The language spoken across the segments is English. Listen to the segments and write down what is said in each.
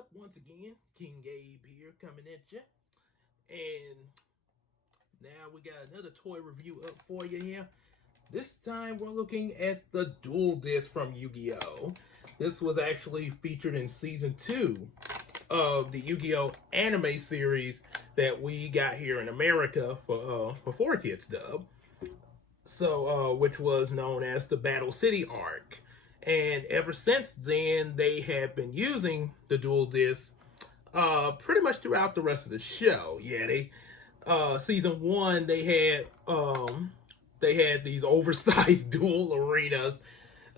up? Once again, King Gabe here coming at you. And now we got another toy review up for you here. This time we're looking at the Duel disc from Yu-Gi-Oh! This was actually featured in season 2 of the Yu-Gi-Oh! Anime series that we got here in America for 4Kids dub. So, which was known as the Battle City arc. And ever since then, they have been using the Duel disc pretty much throughout the rest of the show. Yeah, they season 1 they had these oversized duel arenas.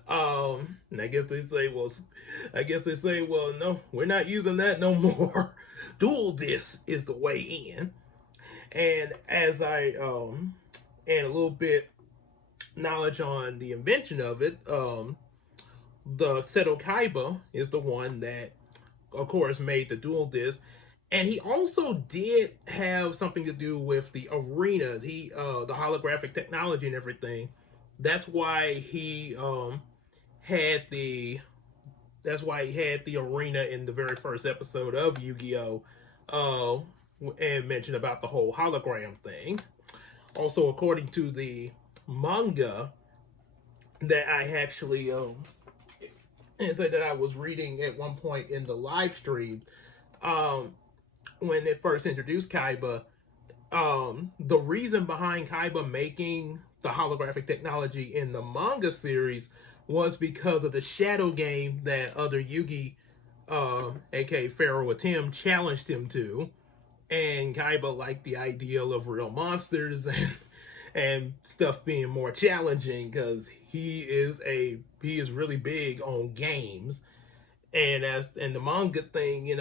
And I guess they say, well, no, we're not using that no more. Duel disc is the way in. And as and a little bit knowledge on the invention of it, the Seto Kaiba is the one that, of course, made the Duel disc, and he also did have something to do with the arenas. The holographic technology and everything. That's why he had the arena in the very first episode of Yu-Gi-Oh, and mentioned about the whole hologram thing. Also, according to the manga that I actually and said that I was reading at one point in the live stream, when it first introduced Kaiba, the reason behind Kaiba making the holographic technology in the manga series was because of the shadow game that other Yugi, aka Pharaoh with Tim, challenged him to, and Kaiba liked the ideal of real monsters and stuff being more challenging because he is really big on games, and as in the manga thing,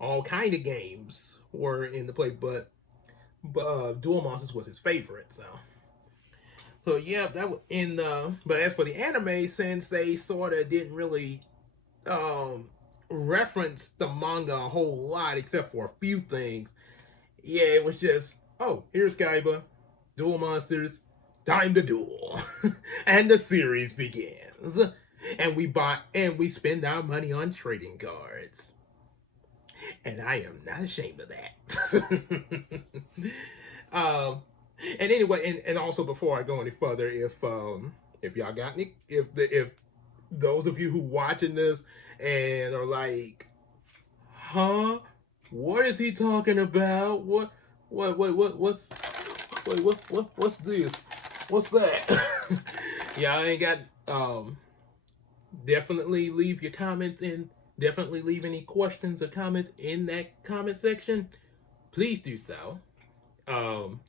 all kind of games were in the play, but Duel Monsters was his favorite. So yeah, that was in the. But as for the anime, since they sort of didn't really reference the manga a whole lot except for a few things, yeah, it was just, oh, here's Kaiba, Duel Monsters, time to duel. And the series begins. And we spend our money on trading cards. And I am not ashamed of that. And anyway, and also before I go any further, if y'all got any, if those of you who watching this and are like, huh? What is he talking about? What's this? What's that? Y'all ain't got, definitely leave your comments in. Definitely leave any questions or comments in that comment section. Please do so.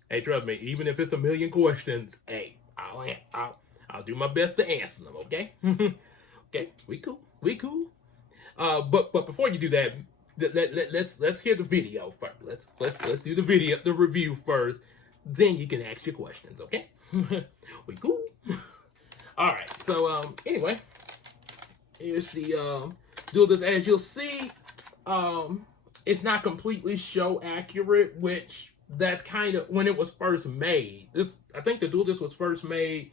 Hey, trust me, even if it's a million questions, hey, I'll do my best to answer them, okay? Okay, we cool. But before you do that, let's hear the video first. Let's do the review first. Then you can ask your questions, okay? We cool? Alright, so anyway, here's the Duel disc. As you'll see, it's not completely show accurate, which that's kind of when it was first made. I think the Duel disc was first made.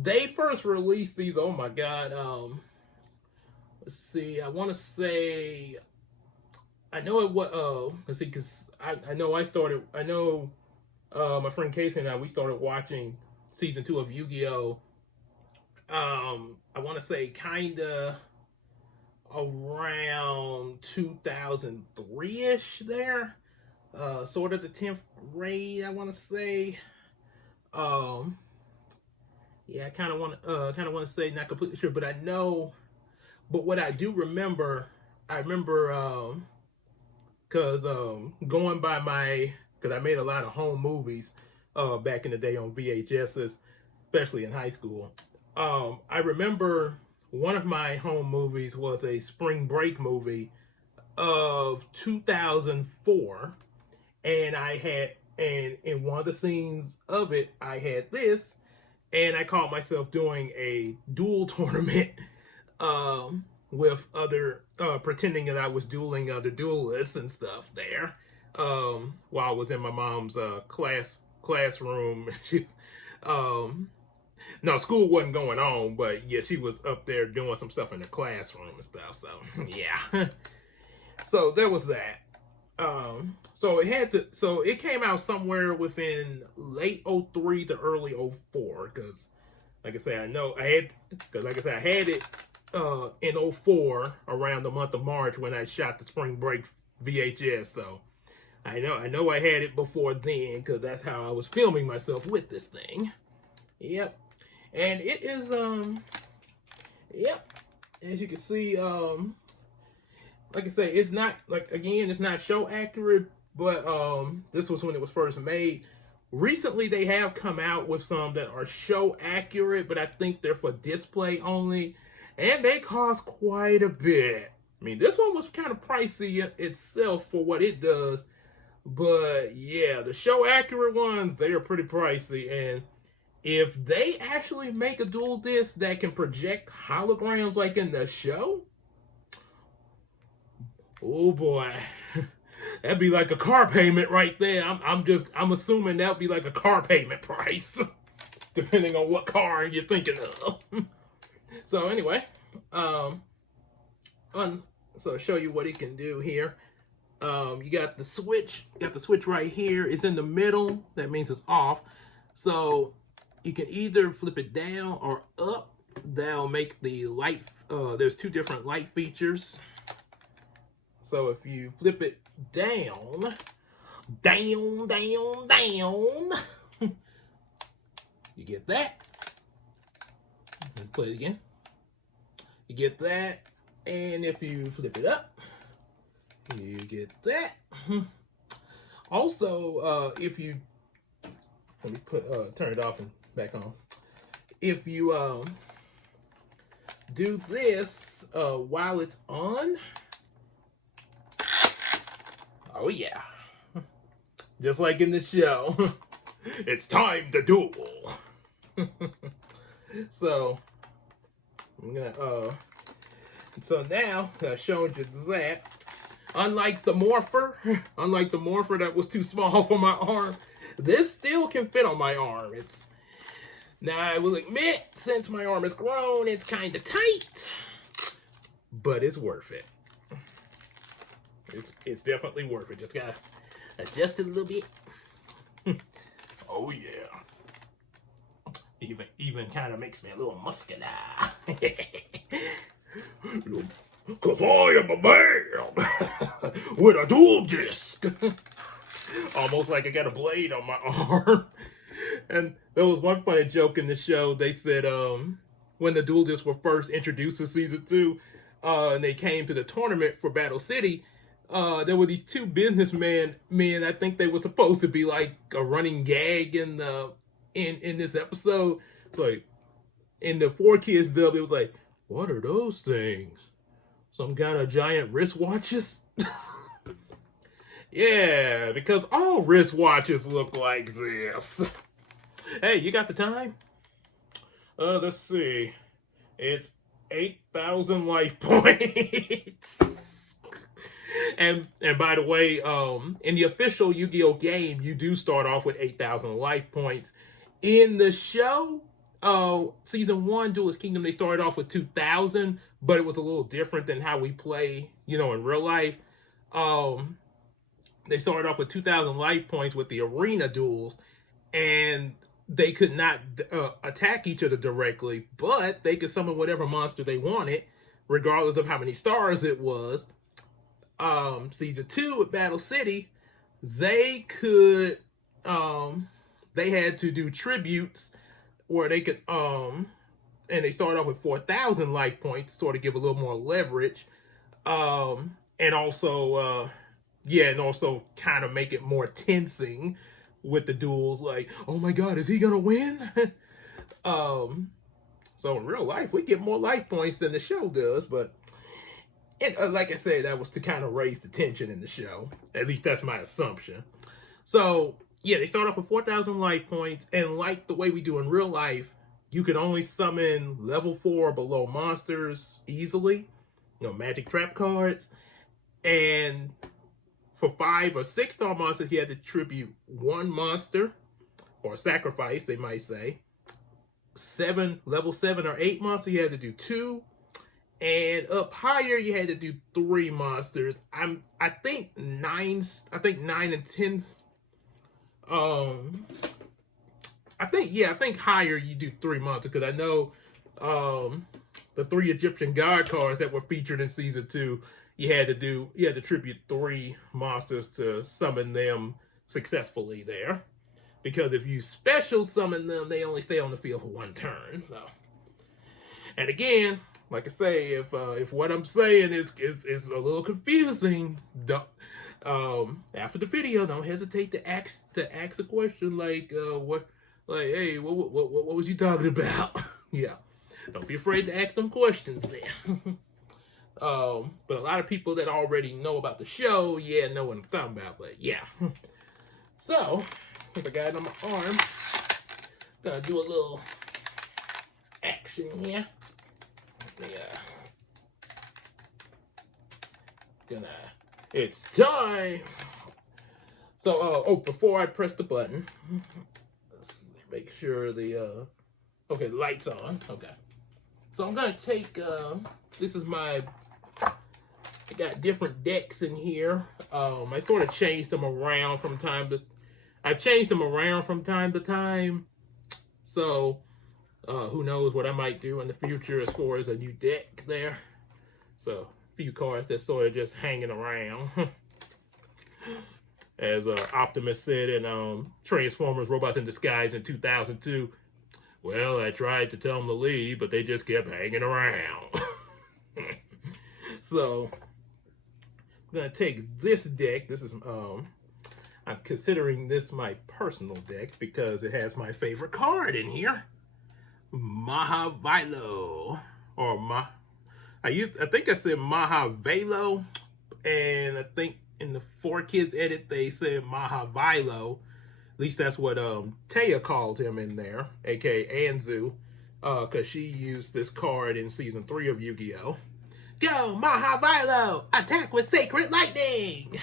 They first released these, oh my god, let's see, I want to say, I know it was, let's see, because I know my friend Casey and I, we started watching season 2 of Yu-Gi-Oh! I want to say kind of around 2003-ish there. Sort of the 10th grade, I want to say. Yeah, I kind of want to say, not completely sure, but I know. But what I do remember, because going by because I made a lot of home movies back in the day on VHSs, especially in high school. I remember one of my home movies was a spring break movie of 2004, and in one of the scenes of it, I had this, and I caught myself doing a duel tournament with other, pretending that I was dueling other duelists and stuff there, while I was in my mom's classroom. No, school wasn't going on, but yeah, she was up there doing some stuff in the classroom and stuff, so yeah. So there was that. So it came out somewhere within late 03 to early 04, because like I said, I had it in 04 around the month of March when I shot the spring break VHS. So I know I had it before then, because that's how I was filming myself with this thing. Yep. And it is yep, as you can see, like I say, it's not, like, again, it's not show accurate, but this was when it was first made. Recently they have come out with some that are show accurate, but I think they're for display only, and they cost quite a bit. I mean, this one was kind of pricey itself for what it does, but yeah, the show accurate ones, they are pretty pricey. And if they actually make a dual disc that can project holograms like in the show, oh boy, that'd be like a car payment right there. I'm assuming that'd be like a car payment price, depending on what car you're thinking of. So anyway, so I'll show you what it can do here. You got the switch. You got the switch right here. It's in the middle. That means it's off. So you can either flip it down or up. That'll make the light. There's two different light features. So if you flip it down, you get that. Let's play it again. You get that. And if you flip it up, you get that. Also, if you, let me turn it off and back on. If you do this while it's on, oh yeah, just like in the show, it's time to duel. So I'm gonna so now I showed you that. Unlike the morpher that was too small for my arm, this still can fit on my arm. Now I will admit, since my arm is grown, it's kind of tight, but it's worth it. It's definitely worth it. Just gotta adjust it a little bit. Oh yeah. Even kind of makes me a little muscular. Cause I am a man with a dual disc. Almost like I got a blade on my arm. And there was one funny joke in the show. They said when the dual discs were first introduced in season 2, and they came to the tournament for Battle City, there were these two businessmen. I think they were supposed to be like a running gag in this episode. It's like in the 4Kids dub, it was like, what are those things? Some kind of giant wristwatches? Yeah, because all wristwatches look like this. Hey, you got the time? Let's see. It's 8,000 life points. And by the way, in the official Yu-Gi-Oh game, you do start off with 8,000 life points. In the show, season 1, Duelist Kingdom, they started off with 2,000, but it was a little different than how we play, in real life. They started off with 2,000 life points with the arena duels, and they could not attack each other directly, but they could summon whatever monster they wanted, regardless of how many stars it was. Season 2 at Battle City, they could, they had to do tributes where they could, and they started off with 4,000 life points, sort of give a little more leverage, and also kind of make it more tensing with the duels, like, oh my god, is he gonna win? So in real life, we get more life points than the show does, but like I said, that was to kind of raise the tension in the show. At least that's my assumption. So yeah, they start off with 4,000 life points, and like the way we do in real life, you can only summon level 4 or below monsters easily, magic trap cards, and for 5 or 6 star monsters, you had to tribute 1 monster, or sacrifice, they might say. Level 7 or 8 monsters, you had to do 2. And up higher, you had to do 3 monsters. I think 9 and 10. I think higher you do 3 monsters, because I know the 3 Egyptian god cards that were featured in season 2, you had to tribute 3 monsters to summon them successfully there. Because if you special summon them, they only stay on the field for 1 turn. So, and again, like I say, if what I'm saying is a little confusing, after the video, don't hesitate to ask a question like hey, what was you talking about? Yeah, don't be afraid to ask them questions there. But a lot of people that already know about the show, know what I'm talking about. But yeah, so since I got it on my arm, gonna do a little action here. It's time. So, before I press the button, let's make sure the the light's on. Okay. So I'm gonna take this is I got different decks in here. I sort of changed them around from time to time. So who knows what I might do in the future as far as a new deck there. So a few cards that's sort of just hanging around. As Optimus said in Transformers Robots in Disguise in 2002, well, I tried to tell them to leave, but they just kept hanging around. So I'm gonna take this deck. This is I'm considering this my personal deck because it has my favorite card in here, Mahavilo, or I think I said Mahavilo, and I think in the 4Kids edit they said Mahavilo. At least that's what Taya called him in there, aka Anzu, because she used this card in season 3 of Yu-Gi-Oh! Go Mahavilo! Attack with Sacred Lightning!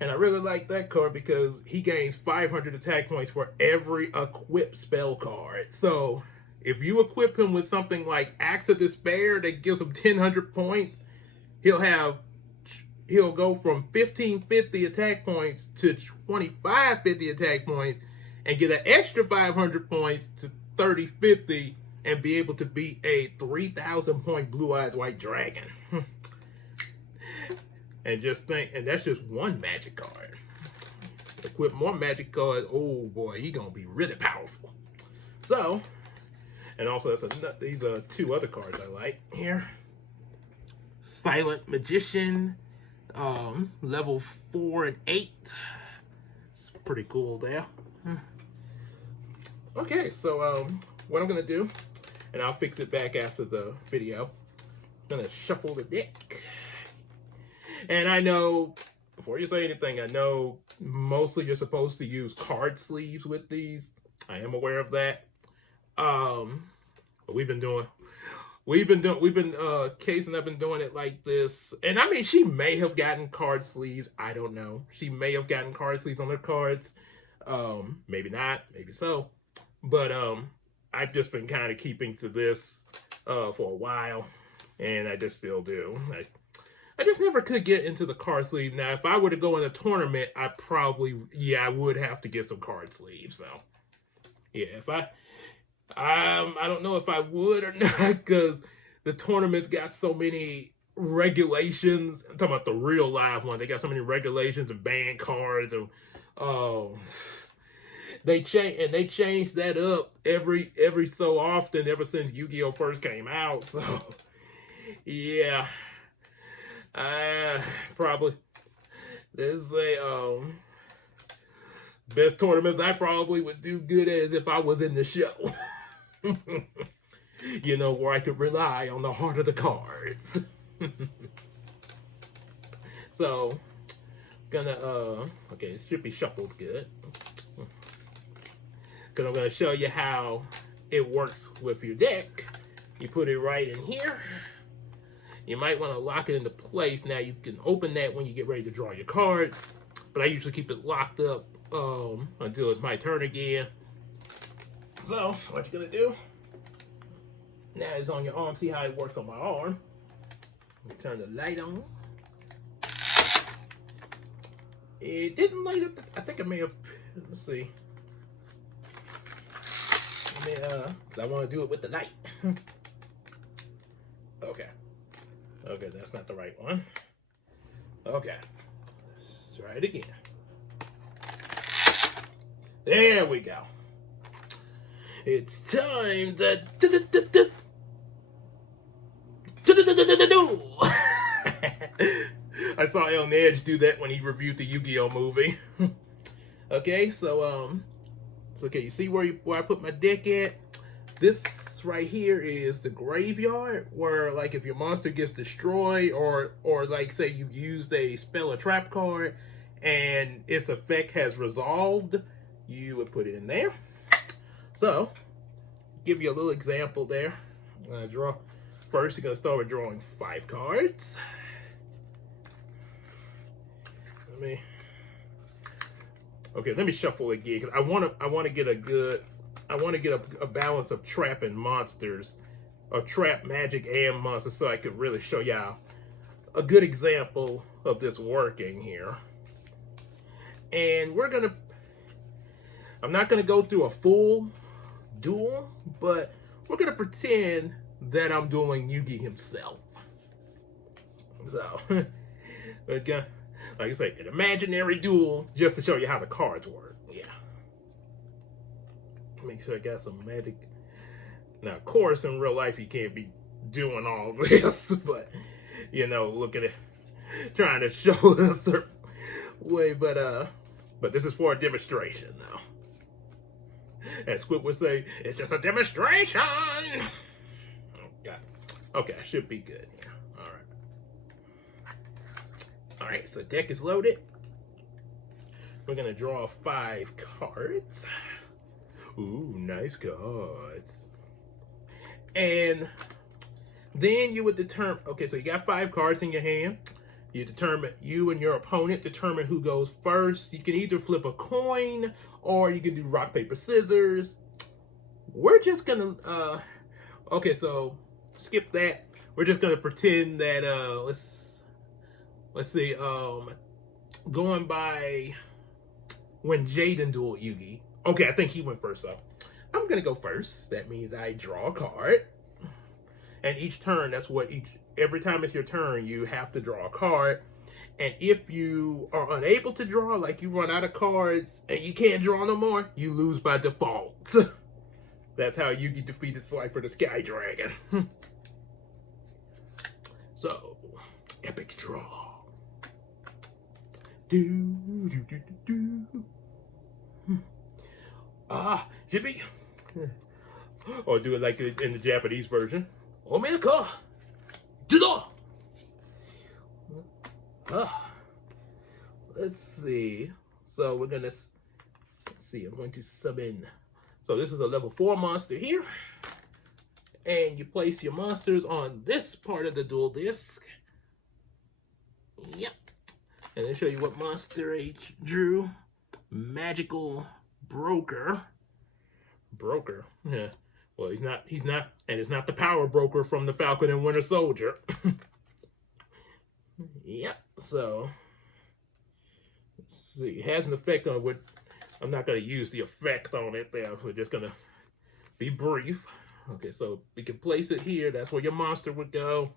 And I really like that card because he gains 500 attack points for every equipped spell card. So if you equip him with something like Axe of Despair that gives him 1,000 points, he'll go from 1,550 attack points to 2,550 attack points and get an extra 500 points to 3,050 and be able to beat a 3,000 point Blue Eyes White Dragon. And that's just one magic card. Equip more magic cards, oh boy, he's gonna be really powerful. So, and also these are 2 other cards I like here. Silent Magician, level 4 and 8. It's pretty cool there. Okay, so what I'm gonna do, and I'll fix it back after the video. I'm gonna shuffle the deck. And I know, before you say anything, I know mostly you're supposed to use card sleeves with these. I am aware of that. But Case and I've been doing it like this. And I mean, she may have gotten card sleeves. I don't know. She may have gotten card sleeves on her cards. Maybe not, maybe so. But I've just been kind of keeping to this for a while. And I just still do. I just never could get into the card sleeve. Now, if I were to go in a tournament, I would have to get some card sleeves. So, yeah, I don't know if I would or not, because the tournament's got so many regulations. I'm talking about the real live one. They got so many regulations and ban cards, and they change that up every so often ever since Yu-Gi-Oh first came out. So, yeah. Probably this is a best tournaments I probably would do good as if I was in the show. You know, where I could rely on the heart of the cards. So gonna okay, it should be shuffled good. Because I'm gonna show you how it works with your deck. You put it right in here. You might want to lock it into place. Now you can open that when you get ready to draw your cards, but I usually keep it locked up until it's my turn again. So what you're gonna do Now it's on your arm. See how it works on my arm. Let me turn the light on. It didn't light up. I think I may have. Let's see. I want to do it with the light. Okay. Okay, that's not the right one. Okay. Let's try it again. There we go. It's time to I saw On Edge do that when he reviewed the Yu-Gi-Oh movie. Okay, so okay, you see where I put my deck at? This right here is the graveyard, where like if your monster gets destroyed or like say you used a spell or trap card and its effect has resolved, you would put it in there. So, give you a little example there. I'm gonna draw. First, you're gonna start with drawing 5 cards. Let me shuffle again because I want to get a balance of trap and monsters, or trap, magic, and monsters, so I could really show y'all a good example of this working here. And I'm not gonna go through a full duel, but we're gonna pretend that I'm dueling Yugi himself. So, again, like I say, an imaginary duel just to show you how the cards work. Yeah. Make sure I got some magic. Now, of course, in real life, you can't be doing all this, but, you know, look at it, trying to show a certain way, but this is for a demonstration now. As Squid would say, it's just a demonstration. Okay, I should be good here. All right, so deck is loaded. We're gonna draw 5 cards. Ooh, nice cards. And then you would determine, okay, so you got 5 cards in your hand. You and your opponent determine who goes first. You can either flip a coin or you can do rock, paper, scissors. We're just gonna, okay, so skip that. We're just gonna pretend that, let's see, going by when Jaden dueled Yugi. Okay, I think he went first, so I'm gonna go first. That means I draw a card. And each turn, every time it's your turn, you have to draw a card. And if you are unable to draw, like you run out of cards and you can't draw no more, you lose by default. That's how Yugi defeated Slifer the Sky Dragon. So, epic draw. Should be. Or do it like in the Japanese version. Omeka! Do Let's see. So we're gonna see. I'm going to sub in. So this is a level 4 monster here, and you place your monsters on this part of the duel disc. Yep. And then show you what monster H drew. Magical broker. Broker. Yeah. Well, he's not, and it's not the power broker from the Falcon and Winter Soldier. Yep. So, let's see. It has an effect on what. I'm not going to use the effect on it there. We're just going to be brief. Okay, so we can place it here. That's where your monster would go.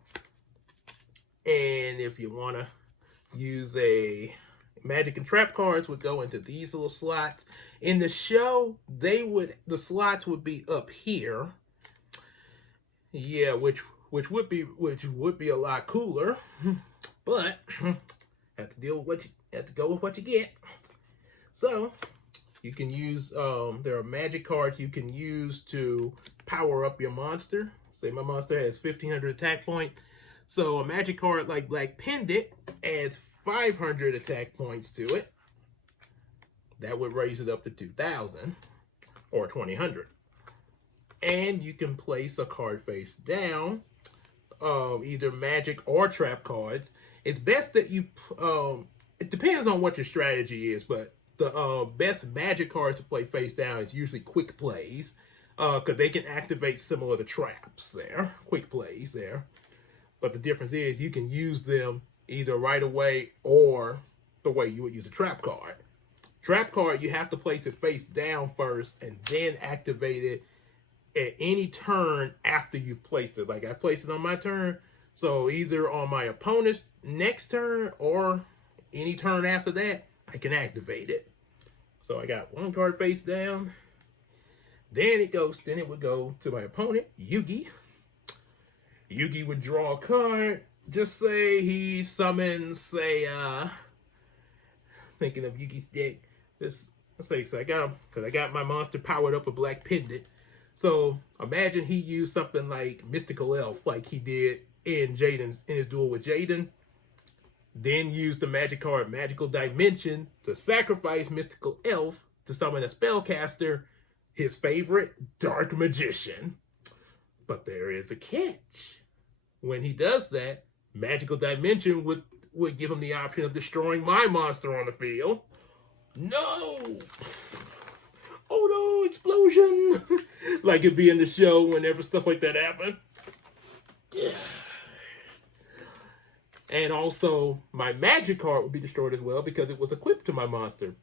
And if you want to use a magic and trap cards, would go into these little slots. In the show, the slots would be up here. Yeah, which would be a lot cooler. But have to deal with what you have to go with what you get. So you can use there are magic cards you can use to power up your monster. Say my monster has 1500 attack point. So a magic card like Black Pendant adds 500 attack points to it. That would raise it up to 2000 or 2000. And you can place a card face down, either magic or trap cards. It's best that you, it depends on what your strategy is, but the best magic cards to play face down is usually quick plays. because they can activate similar to traps there, quick plays there. But the difference is you can use them either right away or the way you would use a trap card. Trap card, you have to place it face down first and then activate it at any turn after you've placed it. Like I placed it on my turn, so either on my opponent's next turn or any turn after that, I can activate it. So I got one card face down. Then it would go to my opponent, Yugi. Yugi would draw a card. Just say he summons, say, thinking of Yugi's deck. Let's say, so I got him, because I got my monster powered up a black pendant. So imagine he used something like Mystical Elf, like he did in his duel with Jaden. Then used the magic card Magical Dimension to sacrifice Mystical Elf to summon a spellcaster, his favorite, Dark Magician. But there is a catch. When he does that, Magical Dimension would give him the option of destroying my monster on the field. No! Oh no, explosion! Like it'd be in the show whenever stuff like that happened. Yeah. And also, my magic card would be destroyed as well because it was equipped to my monster.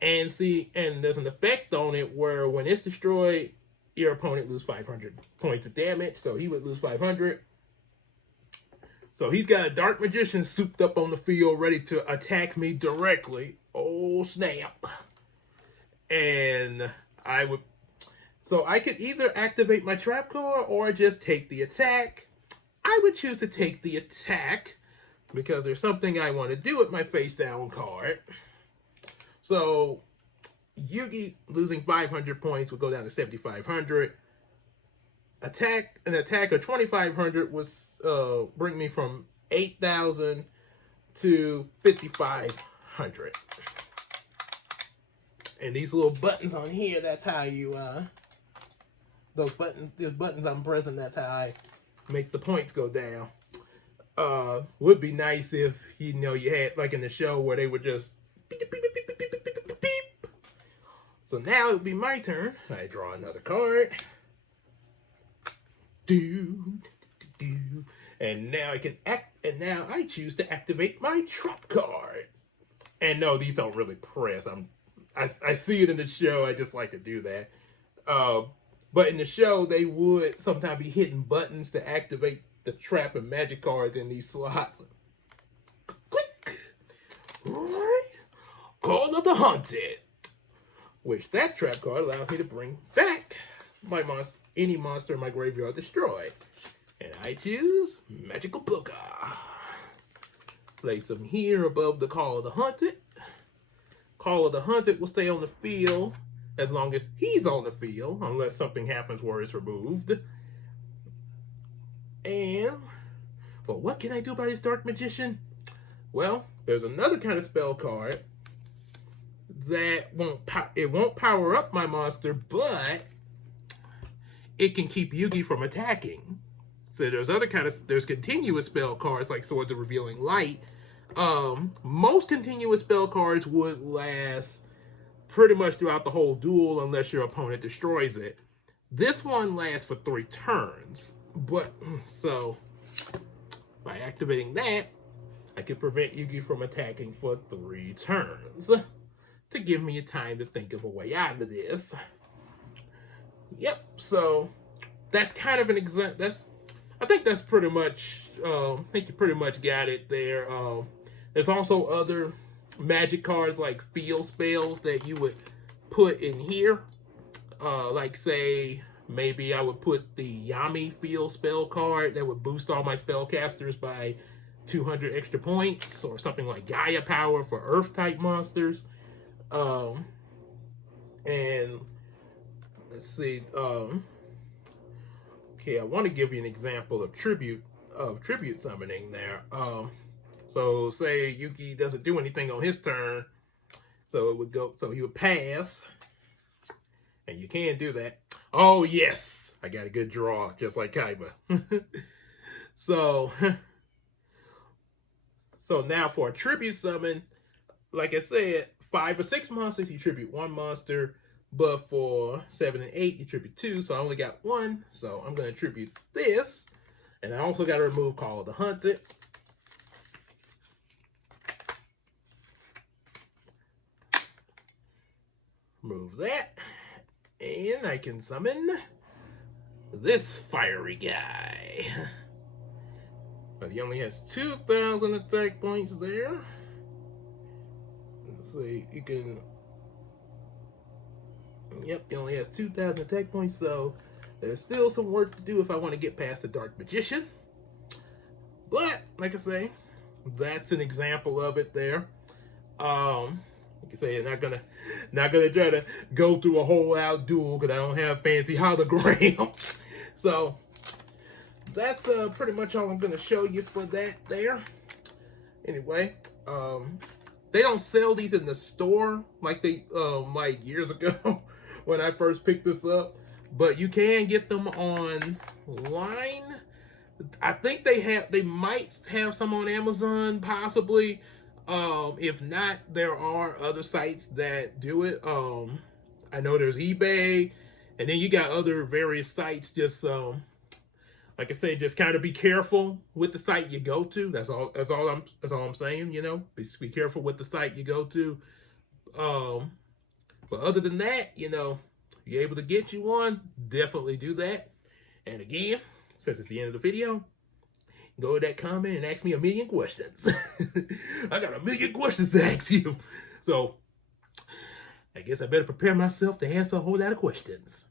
And there's an effect on it where when it's destroyed, your opponent loses 500 points of damage, so he would lose 500. So he's got a Dark Magician souped up on the field ready to attack me directly. Oh, snap. And I could either activate my trap card or just take the attack. I would choose to take the attack because there's something I want to do with my face down card. So Yugi losing 500 points would go down to 7,500. An attack of 2,500 was bring me from 8,000 to 5,500. And these little buttons on here, that's how you those buttons I'm pressing, that's how I make the points go down. Would be nice if you had like in the show where they would just beep, beep, beep, beep, beep, beep, beep, beep, beep. So now it would be my turn. I draw another card. And now I choose to activate my trap card. And no, these don't really press. I see it in the show. I just like to do that. But in the show, they would sometimes be hitting buttons to activate the trap and magic cards in these slots. Click. Right. Call of the Haunted. Which that trap card allows me to bring back my any monster in my graveyard destroyed. And I choose Magical Polka. Place them here above the Call of the Hunted. Call of the Hunted will stay on the field as long as he's on the field, unless something happens where it's removed. But what can I do about his Dark Magician? Well, there's another kind of spell card that won't power up my monster, but it can keep Yugi from attacking. So there's continuous spell cards like Swords of Revealing Light. Most continuous spell cards would last pretty much throughout the whole duel unless your opponent destroys it. This one lasts for 3 turns. So by activating that, I can prevent Yugi from attacking for 3 turns to give me a time to think of a way out of this. Yep, so that's kind of an example. I think that's pretty much, I think you pretty much got it there. There's also other magic cards like field spells that you would put in here. Like say, maybe I would put the Yami field spell card that would boost all my spellcasters by 200 extra points, or something like Gaia Power for Earth type monsters. And let's see. Okay, I want to give you an example of tribute summoning there. So say Yugi doesn't do anything on his turn, so he would pass, and you can do that. Oh yes, I got a good draw, just like Kaiba. So now for a tribute summon, like I said, 5 or 6 monsters, you tribute 1 monster. But for 7 and 8, you attribute 2, so I only got 1. So I'm going to attribute this. And I also got to remove Call of the Hunted. Remove that. And I can summon this fiery guy. But he only has 2,000 attack points there. Let's see, you can... Yep, he only has 2,000 attack points, so there's still some work to do if I want to get past the Dark Magician. But, like I say, that's an example of it there. Like I say, I'm not gonna try to go through a whole out duel because I don't have fancy holograms. So that's pretty much all I'm gonna show you for that there. Anyway, they don't sell these in the store like they like years ago when I first picked this up, but you can get them online. I think they might have some on Amazon, possibly. If not, there are other sites that do it. I know there's eBay, and then you got other various sites. Just like I say, just kind of be careful with the site you go to. That's all I'm saying. You know, be careful with the site you go to. But other than that, you know, if you're able to get you one, definitely do that. And again, since it's the end of the video, go to that comment and ask me a million questions. I got a million questions to ask you. So, I guess I better prepare myself to answer a whole lot of questions.